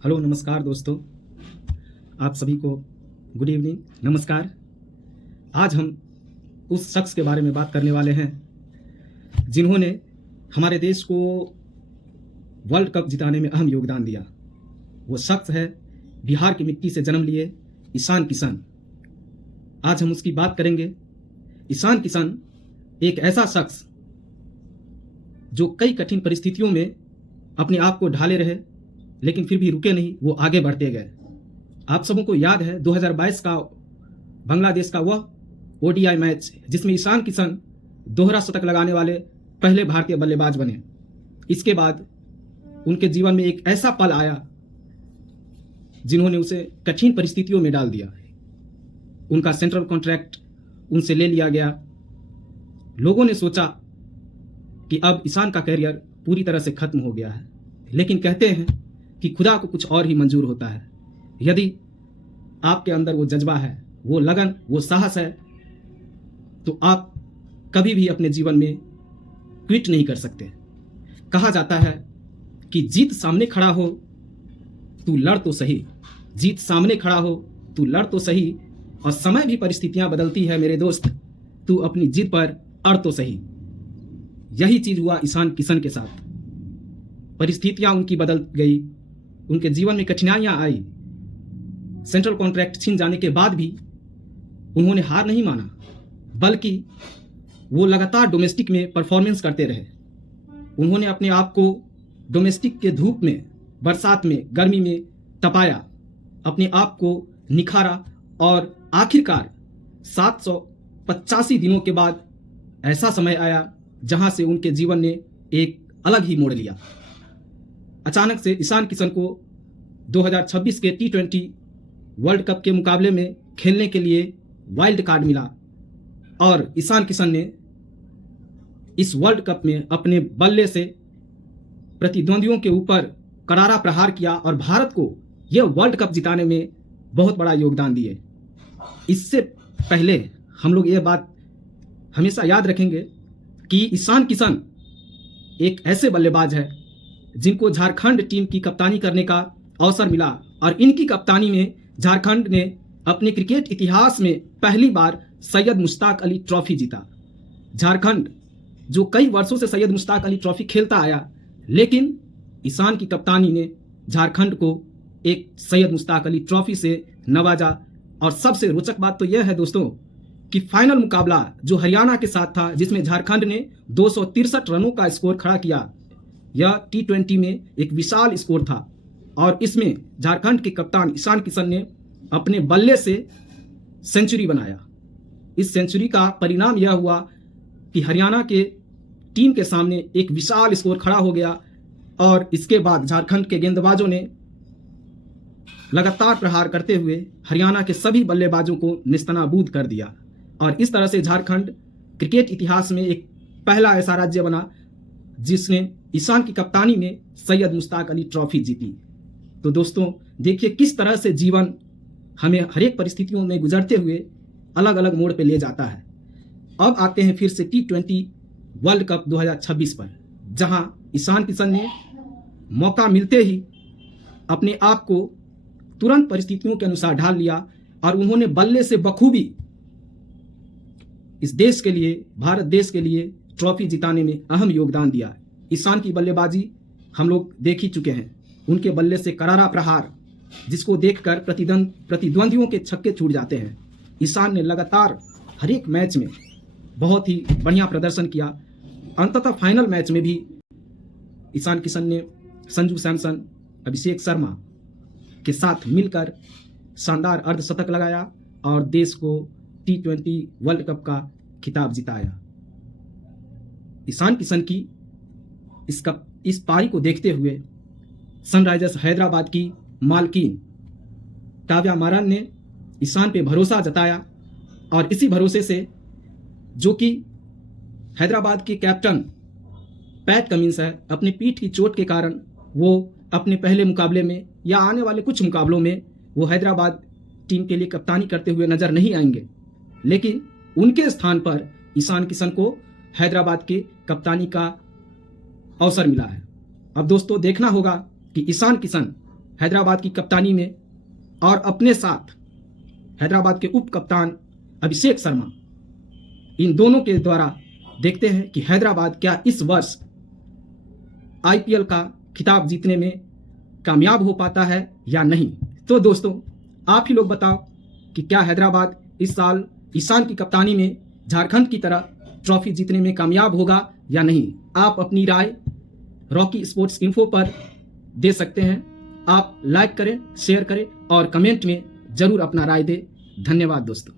Hello नमस्कार दोस्तों, आप सभी को गुड इवनिंग नमस्कार। आज हम उस शख्स के बारे में बात करने वाले हैं जिन्होंने हमारे देश को वर्ल्ड कप जिताने में अहम योगदान दिया। वो शख्स है बिहार की मिट्टी से जन्म लिए ईशान किशन। आज हम उसकी बात करेंगे। ईशान किशन एक ऐसा शख्स जो कई कठिन परिस्थितियों में अपने आप को ढाले रहे, लेकिन फिर भी रुके नहीं, वो आगे बढ़ते गए। आप सबों को याद है 2022 का बांग्लादेश का वह ओडीआई मैच जिसमें ईशान किशन दोहरा शतक लगाने वाले पहले भारतीय बल्लेबाज बने। इसके बाद उनके जीवन में एक ऐसा पल आया जिन्होंने उसे कठिन परिस्थितियों में डाल दिया। उनका सेंट्रल कॉन्ट्रैक्ट उनसे ले लिया गया। लोगों ने सोचा कि अब ईशान का करियर पूरी तरह से खत्म हो गया है, लेकिन कहते हैं कि खुदा को कुछ और ही मंजूर होता है। यदि आपके अंदर वो जज्बा है, वो लगन, वो साहस है, तो आप कभी भी अपने जीवन में क्विट नहीं कर सकते। कहा जाता है कि जीत सामने खड़ा हो तू लड़ तो सही, जीत सामने खड़ा हो तू लड़ तो सही, और समय भी परिस्थितियां बदलती है मेरे दोस्त, तू अपनी जिद पर अड़ तो सही। यही चीज हुआ ईशान किशन के साथ। परिस्थितियां उनकी बदल गई, उनके जीवन में कठिनाइयां आई। सेंट्रल कॉन्ट्रैक्ट छीन जाने के बाद भी उन्होंने हार नहीं माना, बल्कि वो लगातार डोमेस्टिक में परफॉर्मेंस करते रहे। उन्होंने अपने आप को डोमेस्टिक के धूप में, बरसात में, गर्मी में तपाया, अपने आप को निखारा, और आखिरकार 785 दिनों के बाद ऐसा समय आया जहां से उनके जीवन ने एक अलग ही मोड़ लिया। अचानक से ईशान किशन को 2026 के T20 वर्ल्ड कप के मुकाबले में खेलने के लिए वाइल्ड कार्ड मिला, और ईशान किशन ने इस वर्ल्ड कप में अपने बल्ले से प्रतिद्वंदियों के ऊपर करारा प्रहार किया और भारत को यह वर्ल्ड कप जिताने में बहुत बड़ा योगदान दिए। इससे पहले हम लोग यह बात हमेशा याद रखेंगे कि ईशान किशन एक ऐसे बल्लेबाज है जिनको झारखंड टीम की कप्तानी करने का अवसर मिला, और इनकी कप्तानी में झारखंड ने अपने क्रिकेट इतिहास में पहली बार सैयद मुश्ताक अली ट्रॉफी जीता। झारखंड जो कई वर्षों से सैयद मुश्ताक अली ट्रॉफी खेलता आया, लेकिन ईशान की कप्तानी ने झारखंड को एक सैयद मुश्ताक अली ट्रॉफी से नवाजा। और सबसे रोचक बात तो यह है दोस्तों कि फाइनल मुकाबला जो हरियाणा के साथ था, जिसमें झारखंड ने 263 रनों का स्कोर खड़ा किया, यह T20 में एक विशाल स्कोर था, और इसमें झारखंड के कप्तान ईशान किशन ने अपने बल्ले से सेंचुरी बनाया। इस सेंचुरी का परिणाम यह हुआ कि हरियाणा के टीम के सामने एक विशाल स्कोर खड़ा हो गया, और इसके बाद झारखंड के गेंदबाजों ने लगातार प्रहार करते हुए हरियाणा के सभी बल्लेबाजों को नेस्तनाबूद कर दिया, और इस तरह से झारखंड क्रिकेट इतिहास में एक पहला ऐसा राज्य बना जिसने ईशान की कप्तानी में सैयद मुश्ताक अली ट्रॉफी जीती। तो दोस्तों देखिए किस तरह से जीवन हमें हर एक परिस्थितियों में गुजरते हुए अलग अलग मोड़ पे ले जाता है। अब आते हैं फिर से T20 वर्ल्ड कप 2026 पर, जहां ईशान किशन ने मौका मिलते ही अपने आप को तुरंत परिस्थितियों के अनुसार ढाल लिया, और उन्होंने बल्ले से बखूबी इस देश के लिए, भारत देश के लिए ट्रॉफी जिताने में अहम योगदान दिया। ईशान की बल्लेबाजी हम लोग देख ही चुके हैं। उनके बल्ले से करारा प्रहार जिसको देखकर प्रतिद्वंदियों के छक्के छूट जाते हैं। ईशान ने लगातार हर एक मैच में बहुत ही बढ़िया प्रदर्शन किया। अंततः फाइनल मैच में भी ईशान किशन ने संजू सैमसन, अभिषेक शर्मा के साथ मिलकर शानदार अर्धशतक लगाया और देश को T20 वर्ल्ड कप का खिताब जिताया। ईशान किशन की इस पारी को देखते हुए सनराइजर्स हैदराबाद की मालकिन काव्या मारन ने ईशान पे भरोसा जताया, और इसी भरोसे से जो कि हैदराबाद के कैप्टन पैट कमिंस है, अपनी पीठ की चोट के कारण वो अपने पहले मुकाबले में या आने वाले कुछ मुकाबलों में वो हैदराबाद टीम के लिए कप्तानी करते हुए नजर नहीं आएंगे, लेकिन उनके स्थान पर ईशान किशन को हैदराबाद के कप्तानी का अवसर मिला है। अब दोस्तों देखना होगा कि ईशान किशन हैदराबाद की कप्तानी में और अपने साथ हैदराबाद के उप कप्तान अभिषेक शर्मा, इन दोनों के द्वारा देखते हैं कि हैदराबाद क्या इस वर्ष आईपीएल का खिताब जीतने में कामयाब हो पाता है या नहीं। तो दोस्तों आप ही लोग बताओ कि क्या हैदराबाद इस साल ईशान की कप्तानी में झारखंड की तरह ट्रॉफी जीतने में कामयाब होगा या नहीं। आप अपनी राय रॉकी स्पोर्ट्स इन्फो पर दे सकते हैं। आप लाइक करें, शेयर करें और कमेंट में जरूर अपना राय दें। धन्यवाद दोस्तों।